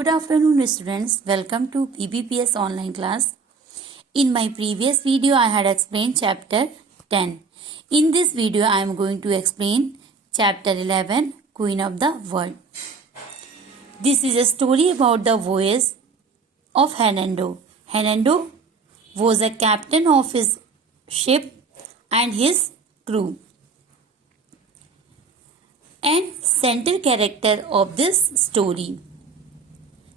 Good afternoon students, welcome to PBPS online class. In my previous video I had explained chapter 10. In this video I am going to explain chapter 11, Queen of the World. This is a story about the voyage of Hernando. Hernando was a captain of his ship and his crew and central character of this story.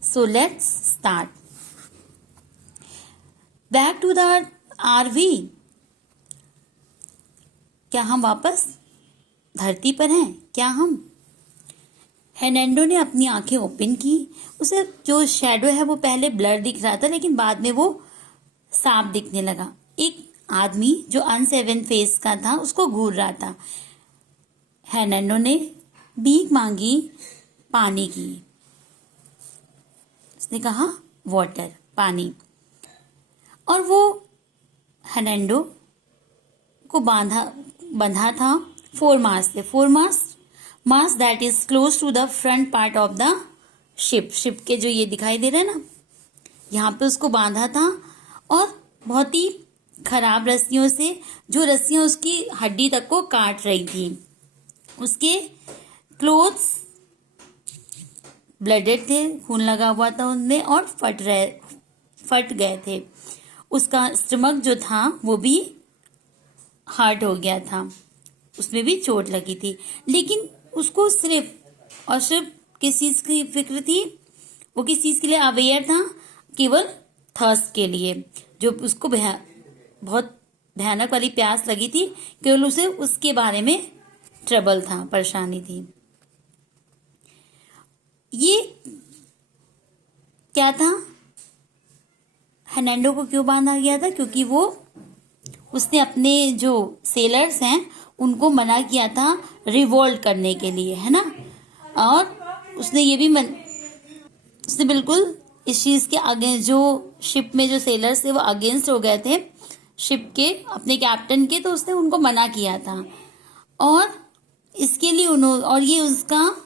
So let's start. Back to the RV. क्या हम वापस धरती पर हैं? क्या हम? हेर्नांडो ने अपनी आंखें ओपन की. उसे जो शैडो है वो पहले ब्लर दिख रहा था, लेकिन बाद में वो साफ दिखने लगा. एक आदमी जो अनसेवन फेस का था उसको घूर रहा था. हेर्नांडो ने भीख मांगी पानी की. उसने कहा वाटर, पानी. और वो हेर्नांडो को बंधा था फोर मास्ट से. Foremast that is close to the front part of the ship. Ship के जो ये दिखाई दे रहे हैं ना, यहाँ पे उसको बांधा था. और बहुत ही खराब रस्सियों से, जो रस्सियां उसकी हड्डी तक को काट रही थी. उसके क्लोथ्स ब्लडेड थे, खून लगा हुआ था उनमें और फट गए थे. उसका स्टमक जो था वो भी हार्ट हो गया था, उसमें भी चोट लगी थी. लेकिन उसको सिर्फ किस चीज की फिक्र थी? वो किस चीज के लिए अवेयर था? केवल थर्स्ट के लिए. जो उसको बहुत भयानक वाली प्यास लगी थी, केवल उसे उसके बारे में ट्रबल था, परेशानी थी. ये क्या था? हेर्नांडो को क्यों बांधा गया था? क्योंकि उसने अपने जो सेलर्स हैं उनको मना किया था रिवोल्ट करने के लिए, है ना. और उसने ये भी उसने बिल्कुल इस चीज के अगेंस्ट, जो शिप में जो सेलर्स थे वो अगेंस्ट हो गए थे शिप के, अपने कैप्टन के, तो उसने उनको मना किया था. और इसके लिए और ये उसका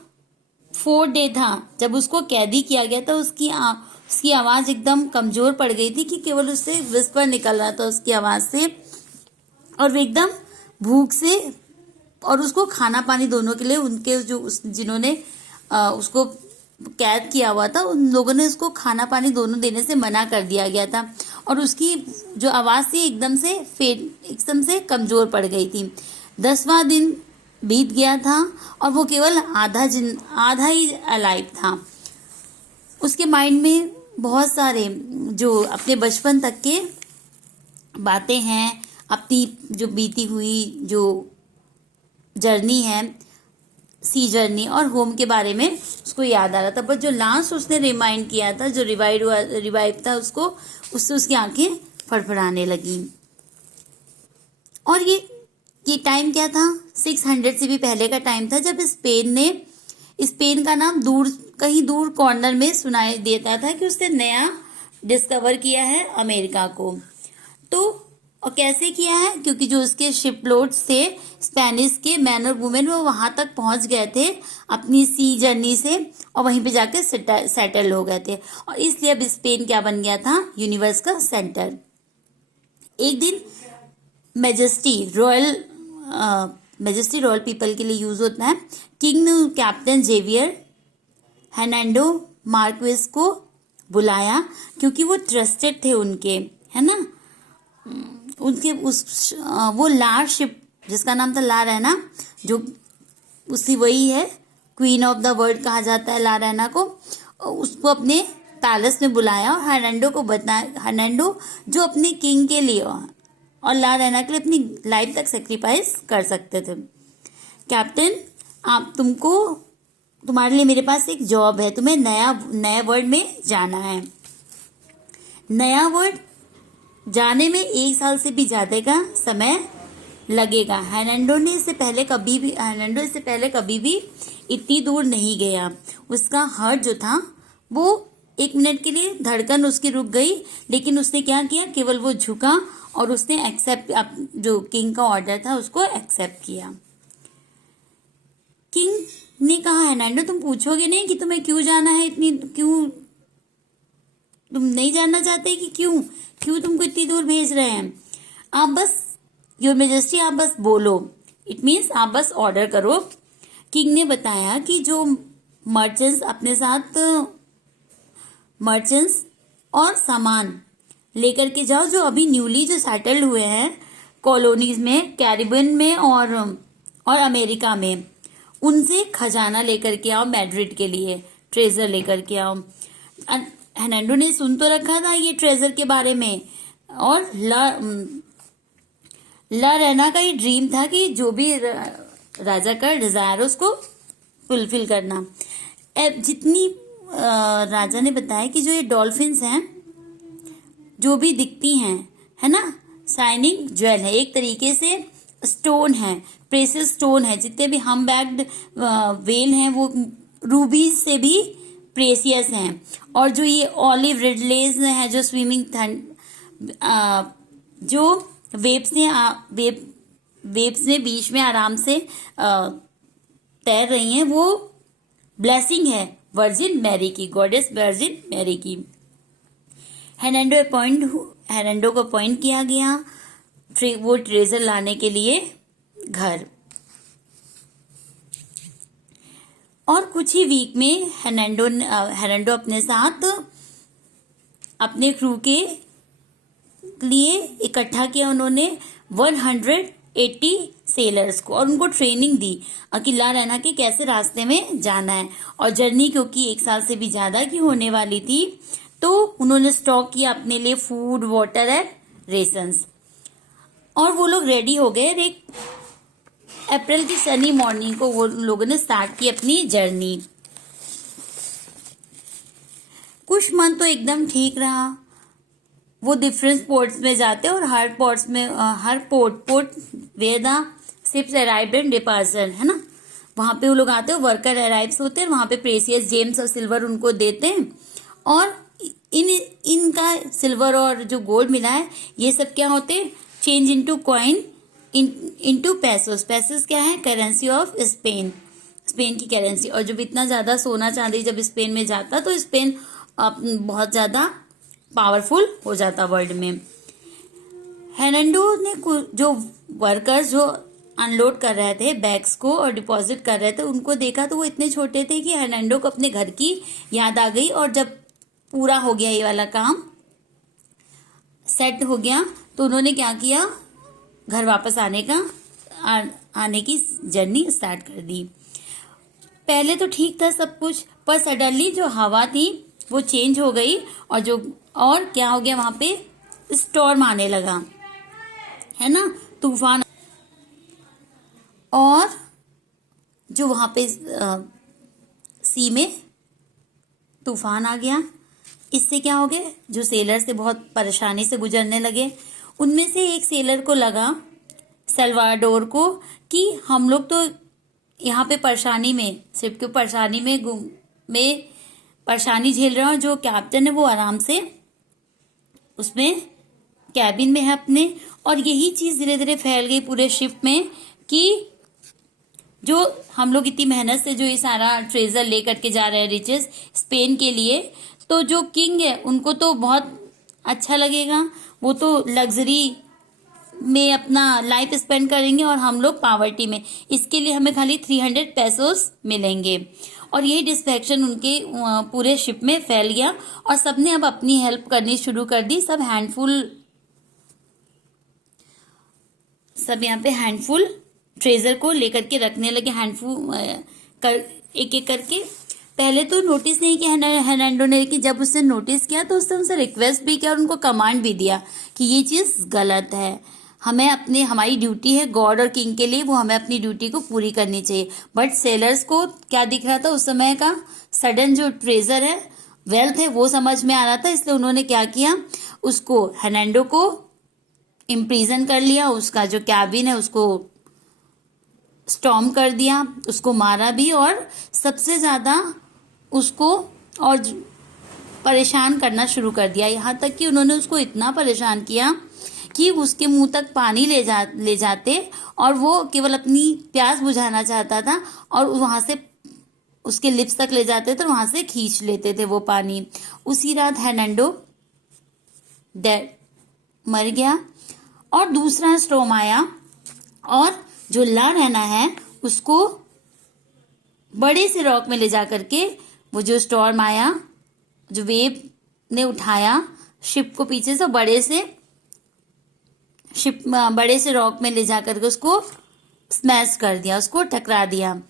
4th डे था जब उसको कैदी किया गया था. उसकी आवाज एकदम कमजोर पड़ गई थी कि केवल उससे विस्पर निकल रहा था उसकी आवाज से. और वो एकदम भूख से, और उसको खाना पानी दोनों के लिए उनके जिन्होंने उसको कैद किया हुआ था, उन लोगों ने उसको खाना पानी दोनों देने से मना कर दिया गया था. और उसकी जो आवाज थी एकदम से कमजोर पड़ गई थी. 10वां दिन बीत गया था और वो केवल आधा ही अलाइव था. उसके माइंड में बहुत सारे जो अपने बचपन तक के बातें हैं, अपनी जो बीती हुई जो जर्नी है, सी जर्नी और होम के बारे में उसको याद आ रहा था. बट जो लास्ट उसने रिमाइंड किया था, जो रिवाइव था, उससे उसकी आंखें फड़फड़ाने लगी. और ये टाइम क्या था? 600 से भी पहले का टाइम था, जब स्पेन का नाम कहीं दूर कॉर्नर में सुनाई देता था कि उसने नया डिस्कवर किया है अमेरिका को. तो और कैसे किया है? क्योंकि जो उसके शिप लोड्स थे स्पेनिश के मैन और वुमेन, वो वहां तक पहुंच गए थे अपनी सी जर्नी से, और वहीं पे जाके सेटल हो गए थे. और इसलिए अब स्पेन क्या बन गया था? यूनिवर्स का सेंटर. एक दिन मेजेस्टी रॉयल पीपल के लिए यूज होता है. किंग ने कैप्टन जेवियर हेर्नांडो मार्क्वेस को बुलाया, क्योंकि वो ट्रस्टेड थे उनके, है ना. उनके वो लार शिप जिसका नाम था ला रेना, जो उसकी वही है, क्वीन ऑफ द वर्ल्ड कहा जाता है ला रेना को. उसको अपने पैलेस में बुलाया और हेर्नांडो को बताया, हेर्नांडो जो अपने किंग के लिए और ला रेना के लिए अपनी लाइफ तक सेक्रीफाइस कर सकते थे. कैप्टन, तुम्हारे लिए मेरे पास एक जॉब है. तुम्हें नया वर्ल्ड में जाना है. नया वर्ल्ड जाने में 1 साल से भी ज्यादा का समय लगेगा. हेर्नांडो इससे पहले कभी भी इतनी दूर नहीं गया. उसका हार्ट जो था वो 1 मिनट के लिए धड़कन उसकी रुक गई, लेकिन उसने क्या किया? केवल वो झुका और उसने जो किंग का ऑर्डर था उसको एक्सेप्ट किया. किंग ने कहा, हेर्नांडो तुम पूछोगे नहीं कि तुम्हें क्यों जाना है, क्यों तुम नहीं जानना चाहते कि क्यों क्यों तुमको इतनी दूर भेज रहे हैं? आप बस, योर मेजेस्टी, आप बस बोलो, इट मीन्स आप बस ऑर्डर करो। किंग ने बताया कि जो मर्चेंट्स अपने साथ मर्चेंट्स और सामान लेकर के जाओ, जो अभी न्यूली जो सेटल्ड हुए हैं कॉलोनीज में, कैरिबियन में और अमेरिका में, उनसे खजाना लेकर के आओ मैड्रिड के लिए, ट्रेजर लेकर के आओ। हर्नांडो ने सुन तो रखा था ये ट्रेजर के बारे में, और ला रेना का ये ड्रीम था कि जो भी राजा का डिजायर उसको फुलफिल करना। जितनी राजा ने बताया कि जो ये डॉल्फिन्स हैं जो भी दिखती हैं, है ना, शाइनिंग ज्वेल है, एक तरीके से स्टोन है, प्रेशियस स्टोन है। जितने भी हम बैग्ड वेल हैं वो रूबीज से भी प्रेशियस हैं। और जो ये ऑलिव रिडलेज है जो स्विमिंग जो वेव्स में बीच में आराम से तैर रही हैं, वो ब्लेसिंग है वर्जिन मैरी की, गॉडेस वर्जिन मैरी की। हेरेंडो को अपॉइंट किया गया वो ट्रेजर लाने के लिए घर। और कुछ ही वीक में हेरेंडो अपने साथ अपने क्रू के लिए इकट्ठा किया उन्होंने 180 सेलर्स को, और उनको ट्रेनिंग दी कि ला रेना के कैसे रास्ते में जाना है। और जर्नी क्योंकि 1 साल से भी ज्यादा की होने वाली थी, तो उन्होंने स्टॉक किया अपने लिए फूड, वाटर एंड रेशंस। और वो लोग रेडी हो गए। एक अप्रैल की सनी मॉर्निंग को वो लोगों ने स्टार्ट की अपनी जर्नी। कुछ मंथ तो एकदम ठीक रहा, वो डिफरेंट पोर्ट्स में जाते और हर port where the ships arrived and departure, है ना, वहां पे वो लोग आते हैं, वर्कर अराइव्स होते हैं, वहां पे प्रेशियस जेम्स और सिल्वर उनको देते हैं। और इनका सिल्वर और जो गोल्ड मिला है ये सब क्या होते हैं, चेंज इनटू कॉइन इनटू पैसोस। पैसोस क्या है, करेंसी ऑफ स्पेन की करेंसी। और जब इतना ज्यादा सोना चांदी जब स्पेन में जाता तो स्पेन बहुत ज्यादा पावरफुल हो जाता वर्ल्ड में। हेरेंडो ने जो वर्कर्स जो अनलोड कर रहे थे बैग्स को और डिपॉजिट कर रहे थे, उनको देखा तो वो इतने छोटे थे कि हेरेंडो को अपने घर की याद आ गई। और जब पूरा हो गया ये वाला काम, सेट हो गया, तो उन्होंने क्या किया, घर वापस आने की जर्नी स्टार्ट कर दी। पहले तो ठीक था सब कुछ, पर सडनली जो हवा थी वो चेंज हो गई और क्या हो गया, वहां पे स्टॉर्म आने लगा, है ना, तूफान। और जो वहां पे सी में तूफान आ गया। इससे क्या हो गया, जो सेलर से बहुत परेशानी से गुजरने लगे। उनमें से एक सेलर को लगा, सल्वाडोर को, कि हम लोग तो यहाँ पे परेशानी में, सिर्फ क्यों परेशानी में परेशानी झेल रहे हैं, जो कैप्टन है वो आराम से उसमें कैबिन में है अपने। और यही चीज धीरे धीरे फैल गई पूरे शिप में कि जो हम लोग इतनी मेहनत से जो ये सारा ट्रेजर लेकर के जा रहे हैं रिचेस स्पेन के लिए, तो जो किंग है उनको तो बहुत अच्छा लगेगा, वो तो लग्जरी में अपना लाइफ स्पेंड करेंगे और हम लोग पॉवर्टी में। इसके लिए हमें खाली 300 पेसोस मिलेंगे। और यही डिस्ट्रैक्शन उनके पूरे शिप में फैल गया और सबने अब अपनी हेल्प करनी शुरू कर दी। सब यहाँ पे हैंडफुल ट्रेजर को लेकर के रखने लगे, एक एक करके। पहले तो नोटिस नहीं किया हेरेंडो ने, कि जब उसने नोटिस किया तो उसने उनसे रिक्वेस्ट भी किया और उनको कमांड भी दिया कि ये चीज गलत है, हमारी ड्यूटी है गॉड और किंग के लिए, वो हमें अपनी ड्यूटी को पूरी करनी चाहिए। बट सेलर्स को क्या दिख रहा था उस समय का, सडन जो ट्रेजर है, वेल्थ है, वो समझ में आ रहा था। इसलिए उन्होंने क्या किया, उसको हेरेंडो को इम्प्रिजन कर लिया, उसका जो कैबिन है उसको स्टॉर्म कर दिया, उसको मारा भी, और सबसे ज्यादा उसको और परेशान करना शुरू कर दिया। यहाँ तक कि उन्होंने उसको इतना परेशान किया कि उसके मुंह तक पानी ले जाते और वो केवल अपनी प्यास बुझाना चाहता था और वहां से उसके लिप्स तक ले जाते थे और वहां से खींच लेते थे वो पानी। उसी रात हर्नांडो डेड मर गया और दूसरा स्टॉर्म आया और जो ला रहना है उसको बड़े से रॉक में ले जा करके, वो जो स्टॉर्म आया, जो वेव ने उठाया शिप को पीछे से, बड़े से रॉक में ले जा करके उसको स्मैश कर दिया, उसको टकरा दिया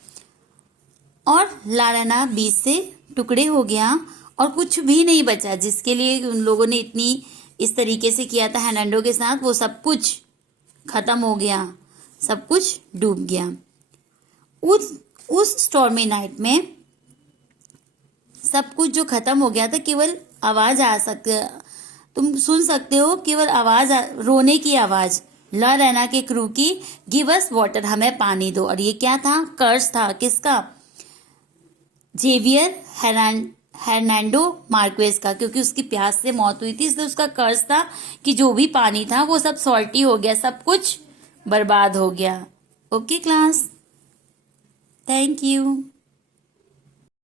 और ला रहना बीच से टुकड़े हो गया और कुछ भी नहीं बचा। जिसके लिए उन लोगों ने इतनी इस तरीके से किया था हर्नांडो के साथ, वो सब कुछ खत्म हो गया, सब कुछ डूब गया। उस स्टॉर्मी नाइट में सब कुछ जो खत्म हो गया था, केवल आवाज आ सकती, तुम सुन सकते हो केवल आवाज, रोने की आवाज ला रहना के क्रू की, गिव अस वाटर, हमें पानी दो। और ये क्या था? कर्ज था। किसका? जेवियर हर्नांडो मार्क्वेज का, क्योंकि उसकी प्यास से मौत हुई थी, इसलिए उसका कर्ज था कि जो भी पानी था वो सब सॉल्टी हो गया, सब कुछ बर्बाद हो गया। Okay class, thank you.